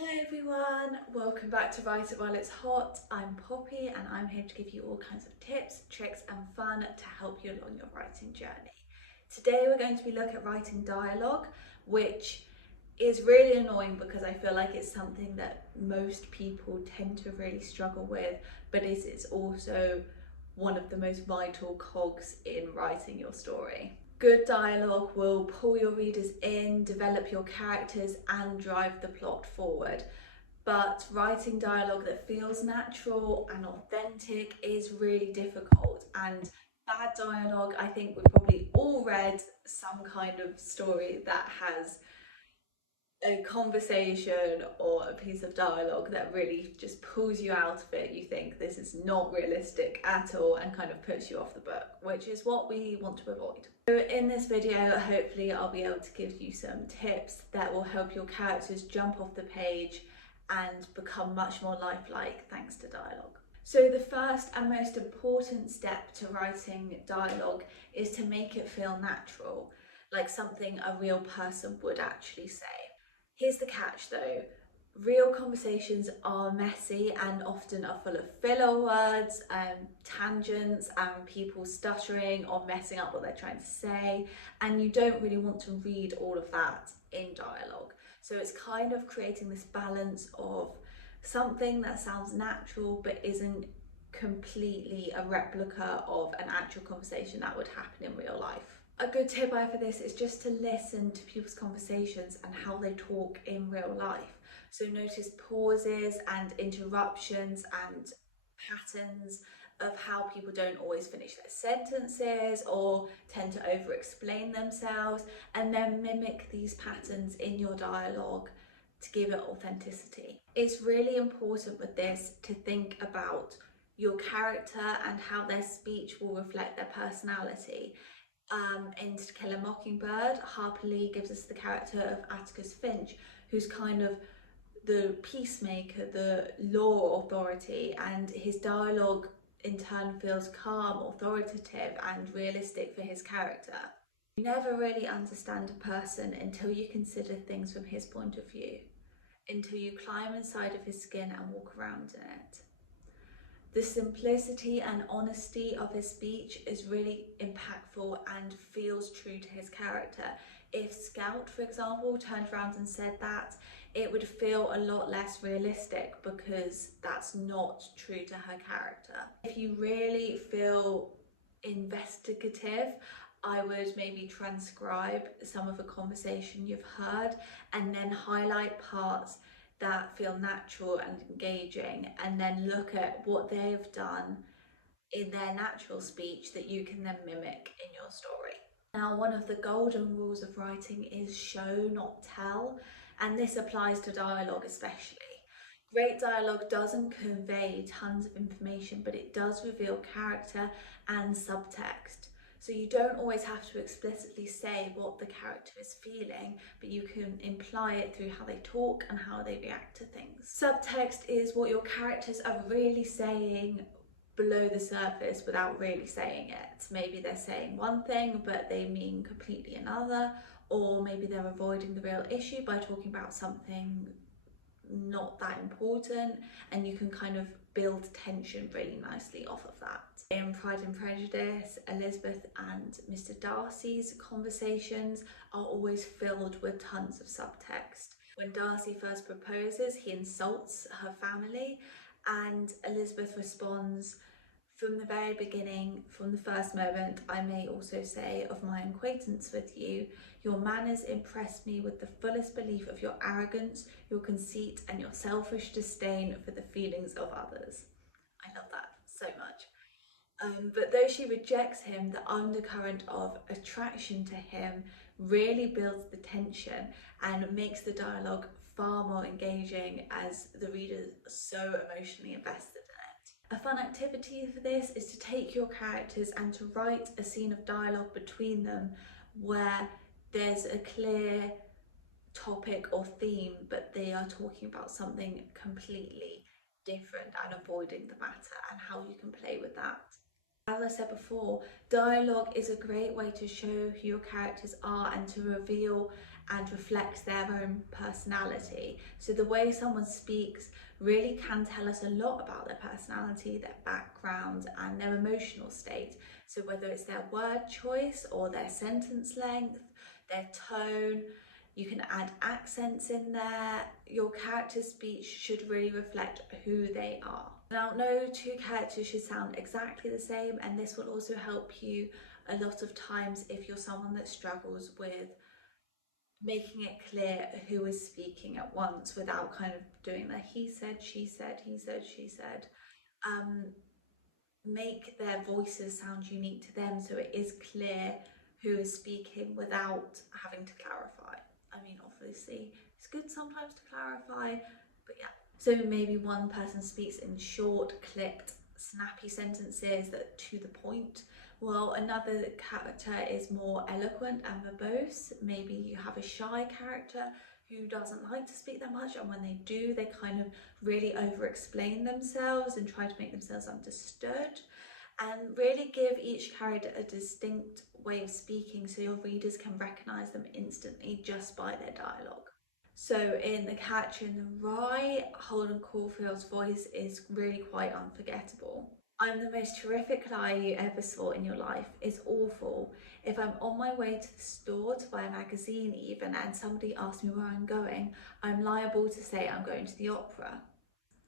Hi everyone, welcome back to Write It While It's Hot. I'm Poppy and I'm here to give you all kinds of tips, tricks and fun to help you along your writing journey. Today we're going to be looking at writing dialogue, which is really annoying because I feel like it's something that most people tend to really struggle with, but it's also one of the most vital cogs in writing your story. Good dialogue will pull your readers in, develop your characters, and drive the plot forward. But writing dialogue that feels natural and authentic is really difficult. And bad dialogue, I think we've probably all read some kind of story that has a conversation or a piece of dialogue that really just pulls you out of it. You think this is not realistic at all and kind of puts you off the book, which is what we want to avoid. So in this video, hopefully I'll be able to give you some tips that will help your characters jump off the page and become much more lifelike thanks to dialogue. So the first and most important step to writing dialogue is to make it feel natural, like something a real person would actually say. Here's the catch though, real conversations are messy and often are full of filler words, tangents and people stuttering or messing up what they're trying to say, and you don't really want to read all of that in dialogue. So it's kind of creating this balance of something that sounds natural but isn't completely a replica of an actual conversation that would happen in real life. A good tip I have for this is just to listen to people's conversations and how they talk in real life. So notice pauses and interruptions and patterns of how people don't always finish their sentences or tend to over explain themselves, and then mimic these patterns in your dialogue to give it authenticity. It's really important with this to think about your character and how their speech will reflect their personality. In To Kill a Mockingbird, Harper Lee gives us the character of Atticus Finch, who's kind of the peacemaker, the law authority, and his dialogue in turn feels calm, authoritative, and realistic for his character. You never really understand a person until you consider things from his point of view, until you climb inside of his skin and walk around in it. The simplicity and honesty of his speech is really impactful and feels true to his character. If Scout, for example, turned around and said that, it would feel a lot less realistic because that's not true to her character. If you really feel investigative, I would maybe transcribe some of a conversation you've heard and then highlight parts that feel natural and engaging, and then look at what they've done in their natural speech that you can then mimic in your story. Now, one of the golden rules of writing is show, not tell, and this applies to dialogue especially. Great dialogue doesn't convey tons of information, but it does reveal character and subtext. So you don't always have to explicitly say what the character is feeling, but you can imply it through how they talk and how they react to things. Subtext is what your characters are really saying below the surface without really saying it. Maybe they're saying one thing, but they mean completely another, or maybe they're avoiding the real issue by talking about something not that important, and you can kind of build tension really nicely off of that. In Pride and Prejudice, Elizabeth and Mr. Darcy's conversations are always filled with tons of subtext. When Darcy first proposes, he insults her family, and Elizabeth responds, "From the very beginning, from the first moment, I may also say, of my acquaintance with you, your manners impressed me with the fullest belief of your arrogance, your conceit, and your selfish disdain for the feelings of others." I love that so much. But though she rejects him, the undercurrent of attraction to him really builds the tension and makes the dialogue far more engaging as the reader is so emotionally invested in it. A fun activity for this is to take your characters and to write a scene of dialogue between them where there's a clear topic or theme, but they are talking about something completely different and avoiding the matter, and how you can play with that. As I said before, dialogue is a great way to show who your characters are and to reveal and reflect their own personality. So the way someone speaks really can tell us a lot about their personality, their background, and their emotional state. So whether it's their word choice or their sentence length, their tone, you can add accents in there. Your character's speech should really reflect who they are. Now, no two characters should sound exactly the same, and this will also help you a lot of times if you're someone that struggles with making it clear who is speaking at once without kind of doing the he said, she said, he said, she said. Um, Make their voices sound unique to them so it is clear who is speaking without having to clarify. I mean, obviously, it's good sometimes to clarify, but yeah. So maybe one person speaks in short, clipped, snappy sentences that are to the point, while another character is more eloquent and verbose. Maybe you have a shy character who doesn't like to speak that much, and when they do, they kind of really over explain themselves and try to make themselves understood. And really give each character a distinct way of speaking so your readers can recognize them instantly just by their dialogue. So in The Catcher in the Rye, Holden Caulfield's voice is really quite unforgettable. I'm the most terrific liar you ever saw in your life. It's awful. If I'm on my way to the store to buy a magazine even and somebody asks me where I'm going, I'm liable to say I'm going to the opera.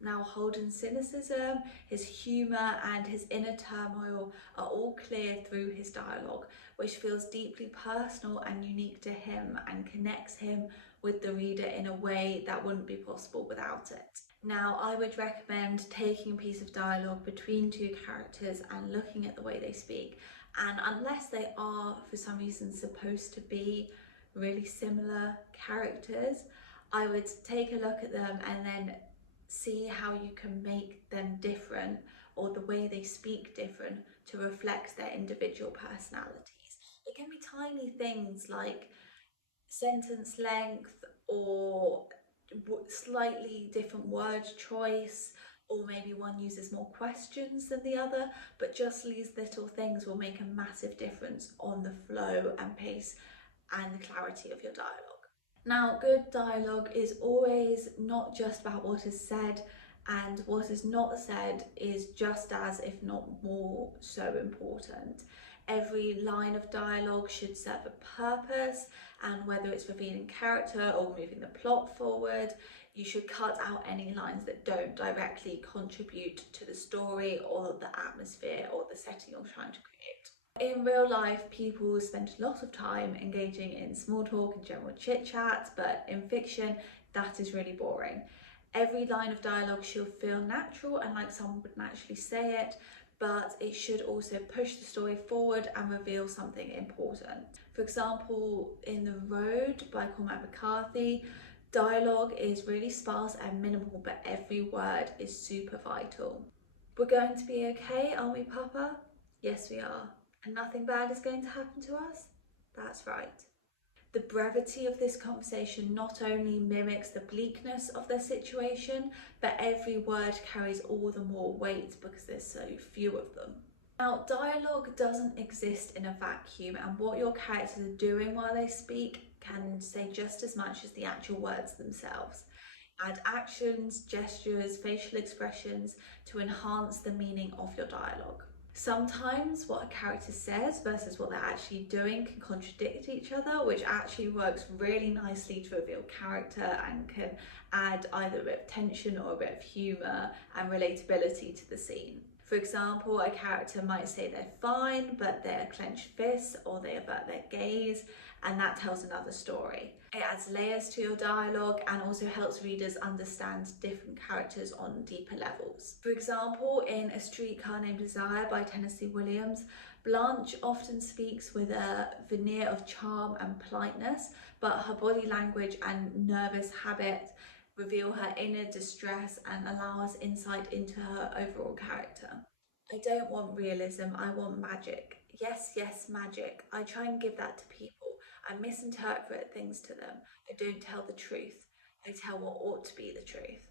Now, Holden's cynicism, his humour, and his inner turmoil are all clear through his dialogue, which feels deeply personal and unique to him and connects him with the reader in a way that wouldn't be possible without it. Now, I would recommend taking a piece of dialogue between two characters and looking at the way they speak. And unless they are, for some reason, supposed to be really similar characters, I would take a look at them and then see how you can make them different or the way they speak different to reflect their individual personalities. It can be tiny things like sentence length or slightly different word choice, or maybe one uses more questions than the other, but just these little things will make a massive difference on the flow and pace and the clarity of your dialogue. Now, good dialogue is always not just about what is said, and what is not said is just as, if not more, so important. Every line of dialogue should serve a purpose, and whether it's revealing character or moving the plot forward, you should cut out any lines that don't directly contribute to the story or the atmosphere or the setting you're trying to create. In real life, people spend a lot of time engaging in small talk and general chit chat, but in fiction, that is really boring. Every line of dialogue should feel natural and like someone would naturally say it, but it should also push the story forward and reveal something important. For example, in The Road by Cormac McCarthy, dialogue is really sparse and minimal, but every word is super vital. We're going to be okay, aren't we, Papa? Yes, we are. And nothing bad is going to happen to us? That's right. The brevity of this conversation not only mimics the bleakness of their situation, but every word carries all the more weight because there's so few of them. Now, dialogue doesn't exist in a vacuum, and what your characters are doing while they speak can say just as much as the actual words themselves. Add actions, gestures, facial expressions to enhance the meaning of your dialogue. Sometimes what a character says versus what they're actually doing can contradict each other, which actually works really nicely to reveal character and can add either a bit of tension or a bit of humour and relatability to the scene. For example, a character might say they're fine, but they're clenched fists or they avert their gaze, and that tells another story. It adds layers to your dialogue and also helps readers understand different characters on deeper levels. For example, in A Streetcar Named Desire by Tennessee Williams, Blanche often speaks with a veneer of charm and politeness, but her body language and nervous habit reveal her inner distress and allow us insight into her overall character. I don't want realism, I want magic. Yes, yes, magic. I try and give that to people. I misinterpret things to them. I don't tell the truth. I tell what ought to be the truth.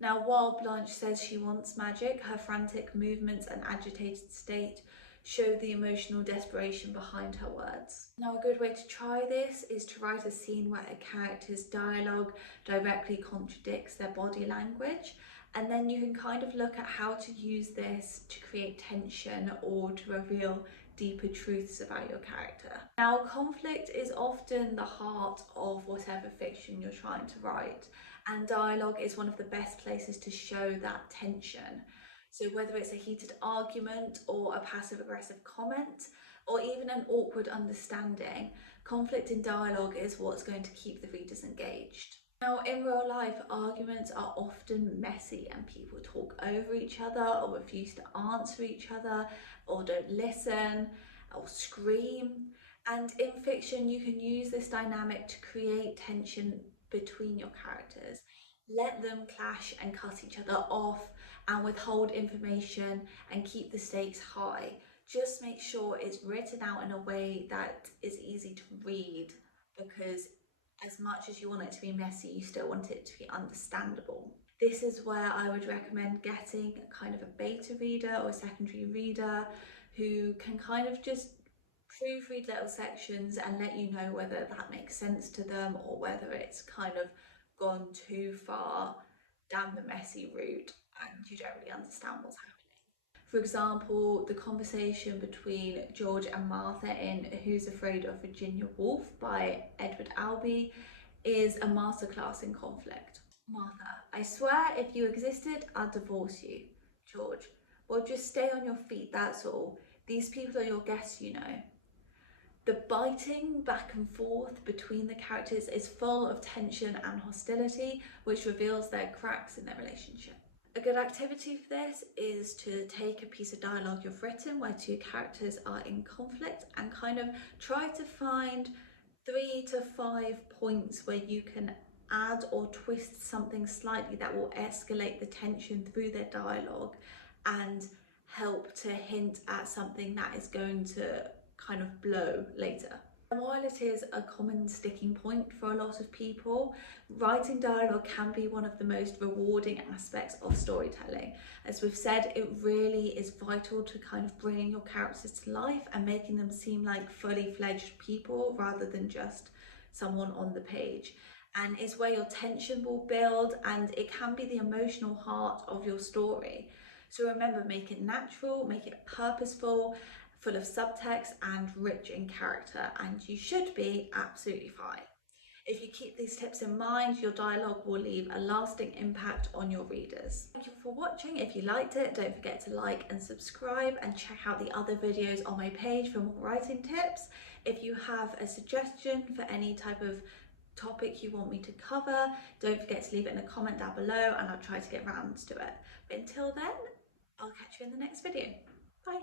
Now, while Blanche says she wants magic, her frantic movements and agitated state show the emotional desperation behind her words. Now, a good way to try this is to write a scene where a character's dialogue directly contradicts their body language, and then you can kind of look at how to use this to create tension or to reveal deeper truths about your character. Now, conflict is often the heart of whatever fiction you're trying to write, and dialogue is one of the best places to show that tension. So whether it's a heated argument or a passive aggressive comment, or even an awkward understanding, conflict in dialogue is what's going to keep the readers engaged. Now, in real life, arguments are often messy and people talk over each other or refuse to answer each other or don't listen or scream. And in fiction, you can use this dynamic to create tension between your characters. Let them clash and cut each other off and withhold information and keep the stakes high. Just make sure it's written out in a way that is easy to read, because as much as you want it to be messy, you still want it to be understandable. This is where I would recommend getting kind of a beta reader or a secondary reader who can kind of just proofread little sections and let you know whether that makes sense to them or whether it's kind of gone too far down the messy route and you don't really understand what's happening. For example, the conversation between George and Martha in Who's Afraid of Virginia Woolf by Edward Albee is a masterclass in conflict. Martha: I swear if you existed, I'd divorce you. George: well, just stay on your feet, that's all. These people are your guests, you know. The biting back and forth between the characters is full of tension and hostility, which reveals their cracks in their relationship. A good activity for this is to take a piece of dialogue you've written where two characters are in conflict and kind of try to find 3 to 5 points where you can add or twist something slightly that will escalate the tension through their dialogue and help to hint at something that is going to kind of blow later. While it is a common sticking point for a lot of people, writing dialogue can be one of the most rewarding aspects of storytelling. As we've said, it really is vital to kind of bringing your characters to life and making them seem like fully fledged people rather than just someone on the page. And it's where your tension will build, and it can be the emotional heart of your story. So remember, make it natural, make it purposeful, full of subtext and rich in character, and you should be absolutely fine. If you keep these tips in mind, your dialogue will leave a lasting impact on your readers. Thank you for watching. If you liked it, don't forget to like and subscribe and check out the other videos on my page for more writing tips. If you have a suggestion for any type of topic you want me to cover, don't forget to leave it in a comment down below and I'll try to get round to it. But until then, I'll catch you in the next video. Bye.